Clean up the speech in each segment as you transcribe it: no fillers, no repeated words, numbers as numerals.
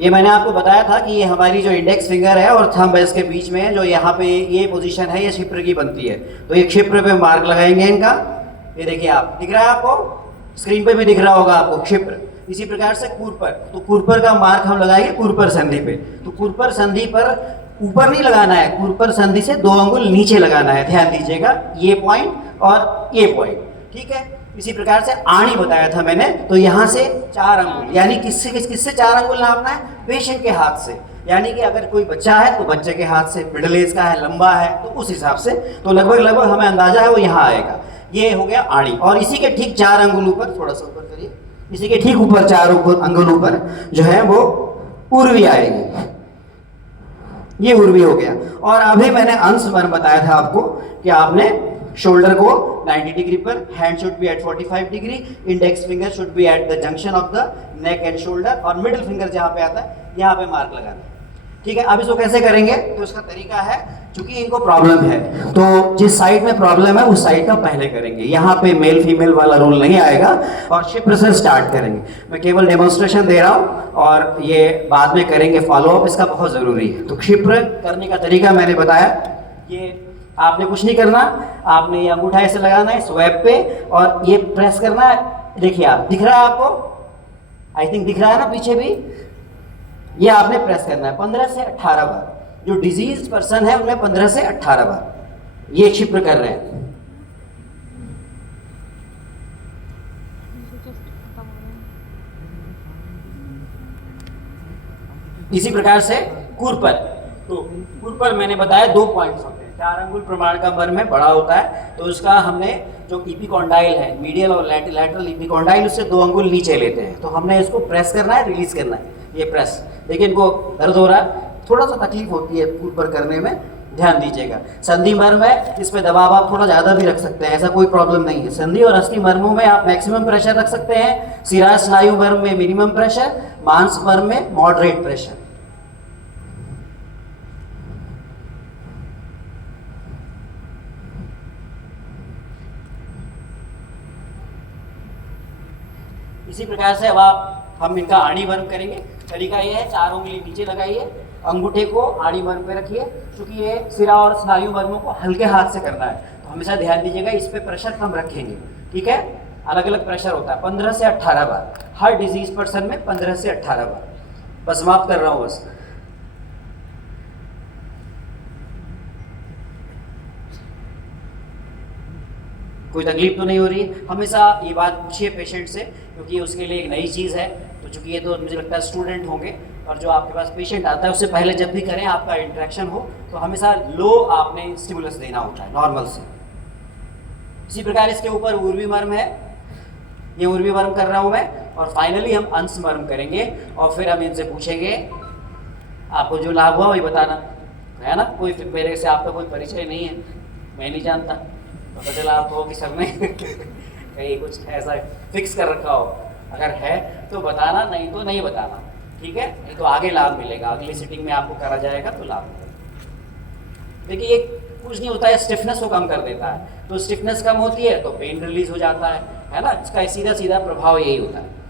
ये मैंने आपको बताया था कि ये हमारी जो इंडेक्स फिंगर है और थंब है इसके बीच में है, जो यहाँ पे ये पोजीशन है ये क्षिप्र की बनती है। तो ये क्षिप्र पे मार्क लगाएंगे इनका। ये देखिए आप, दिख रहा है आपको, स्क्रीन पे भी दिख रहा होगा आपको क्षिप्र। इसी प्रकार से कुरपर, तो कुरपर का मार्क हम लगाएंगे कुरपर संधि पे। तो कुरपर संधि पर ऊपर नहीं लगाना है, कुरपर संधि से 2 अंगुल नीचे लगाना है, ध्यान दीजिएगा, ये पॉइंट और ये पॉइंट, ठीक है। इसी प्रकार से आणी बताया था मैंने, तो यहाँ से 4 अंगुल, यानी किससे 4 अंगुल नापना है? पेशेंट के हाथ से। यानी कि अगर कोई बच्चा है तो बच्चे के हाथ से, मिडिल एज का है, लंबा है, तो उस हिसाब से, तो लगभग हमें अंदाजा है वो यहाँ आएगा। ये हो गया आणी। और इसी के ठीक 4 अंगुल ऊपर, थोड़ा सा ऊपर करिए, इसी के ठीक ऊपर 4 अंगुल ऊपर जो है वो उर्वी आएगी। ये उर्वी हो गया। और अभी मैंने अंश मर्म बताया था आपको कि आपने शोल्डर को 90 डिग्री पर, hand should be at 45 degree, index finger should be at the junction of the neck and shoulder, और मिडिल फिंगर जहाँ पे आता है यहाँ पे मार्क लगाना है, ठीक है। अब इसको कैसे करेंगे? तो इसका तरीका है, क्योंकि इनको प्रॉब्लम है तो जिस साइड में प्रॉब्लम है उस साइड का पहले करेंगे। यहाँ पे मेल फीमेल वाला रूल नहीं आएगा और क्षिप्र से स्टार्ट करेंगे। मैं केवल डेमोन्स्ट्रेशन दे रहा हूँ और ये बाद में करेंगे फॉलोअप, इसका बहुत ज़रूरी है। तो क्षिप्र करने का तरीका मैंने बताया। ये आपने कुछ नहीं करना, आपने ये अंगूठा ऐसे लगाना है स्वैप पे और ये प्रेस करना है। देखिए आप, दिख रहा है आपको? आई थिंक दिख रहा है ना पीछे भी? ये आपने प्रेस करना है 15 से 18 बार। जो डिजीज पर्सन है उनमें 15 से 18 बार ये क्षिप्र कर रहे हैं। इसी प्रकार से कुरपर, तो कुरपर मैंने बताया 2 पॉइंट्स होते हैं। 4 अंगुल प्रमाण का मर्म है, बड़ा होता है, तो उसका हमने जो इपिकॉन्डाइल है, मीडियल और लैटरल इपिकॉन्डाइल, उससे 2 अंगुल नीचे लेते हैं। तो हमने इसको प्रेस करना है, रिलीज करना है। ये प्रेस, देखिए इनको दर्द हो रहा है, थोड़ा सा तकलीफ होती है कुरपर करने में, ध्यान दीजिएगा। संधि मर्म है, इस पे दबाव आप थोड़ा ज़्यादा भी रख सकते हैं, ऐसा कोई प्रॉब्लम नहीं है। संधि और अस्थि मर्मों में आप मैक्सिमम प्रेशर रख सकते हैं, शिरा स्नायु मर्म में मिनिमम प्रेशर, मांस मर्म में मॉडरेट प्रेशर। इसी प्रकार से अब हम इनका आणी मर्म करेंगे। तरीका ये है, 4 उंगली नीचे लगाइए, अंगूठे को आणी मर्म पे रखिए, क्योंकि ये सिरा और स्नायु मर्मों को हल्के हाथ से करना है, तो हमेशा ध्यान दीजिएगा इस पे प्रेशर कम रखेंगे, ठीक है। अलग अलग प्रेशर होता है, 15 से 18 बार हर डिजीज पर्सन में, 15 से 18 बार। बस समाप्त कर रहा हूँ बस। कोई तकलीफ तो नहीं हो रही? हमेशा ये बात पूछिए पेशेंट से, क्योंकि उसके लिए एक नई चीज़ है। तो चूँकि ये तो मुझे लगता है स्टूडेंट होंगे, और जो आपके पास पेशेंट आता है उससे पहले जब भी करें, आपका इंटरेक्शन हो, तो हमेशा लो आपने स्टिमुलस देना होता है नॉर्मल से। इसी प्रकार इसके ऊपर उर्वी मर्म है, ये उर्वी मर्म कर रहा हूँ मैं। और फाइनली हम अंश मर्म करेंगे, और फिर हम इनसे पूछेंगे आपको जो लाभ हुआ वही बताना है ना। कोई मेरे से आपका कोई परिचय नहीं है, मैं नहीं जानता, पता चला आपको कि सर ने कहीं कुछ ऐसा फिक्स कर रखा हो, अगर है तो बताना, नहीं तो नहीं बताना, ठीक है। नहीं तो आगे लाभ मिलेगा, अगली सिटिंग में आपको करा जाएगा तो लाभ मिलेगा। देखिए ये कुछ नहीं होता है, स्टिफनेस को कम कर देता है, तो स्टिफनेस कम होती है तो पेन रिलीज हो जाता है ना। इसका सीधा सीधा प्रभाव यही होता है।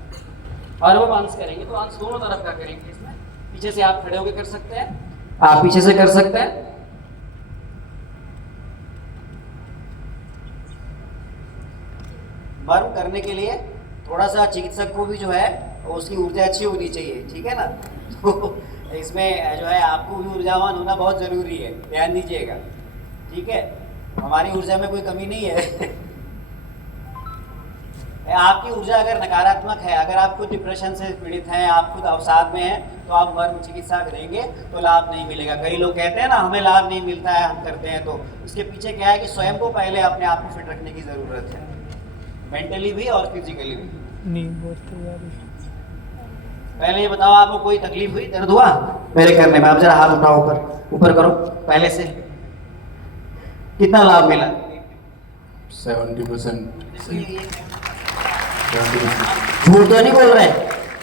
और वो अंश करेंगे तो अंश दोनों तरफ का करेंगे। इसमें पीछे से आप खड़े होकर कर सकते हैं, आप पीछे से कर सकते हैं। मर्म करने के लिए थोड़ा सा चिकित्सक को भी जो है उसकी ऊर्जा अच्छी होनी चाहिए, ठीक है ना। तो इसमें जो है आपको भी ऊर्जावान होना बहुत ज़रूरी है, ध्यान दीजिएगा, ठीक है। हमारी ऊर्जा में कोई कमी नहीं है। आपकी ऊर्जा अगर नकारात्मक है, अगर आप खुद डिप्रेशन से पीड़ित हैं, आप खुद अवसाद में हैं, तो आप मर्म चिकित्सा करेंगे तो लाभ नहीं मिलेगा। कई लोग कहते हैं ना हमें लाभ नहीं मिलता है, हम करते हैं, तो इसके पीछे क्या है कि स्वयं को पहले अपने आप को फिट रखने की ज़रूरत है, मेंटली भी और फिजिकली भी। पहले ये बताओ, आपको कोई तकलीफ हुई, दर्द हुआ मेरे करने में? आप जरा हाथ उठाओ, ऊपर ऊपर करो। पहले से कितना लाभ मिला? 70%। झूठ तो नहीं बोल रहे?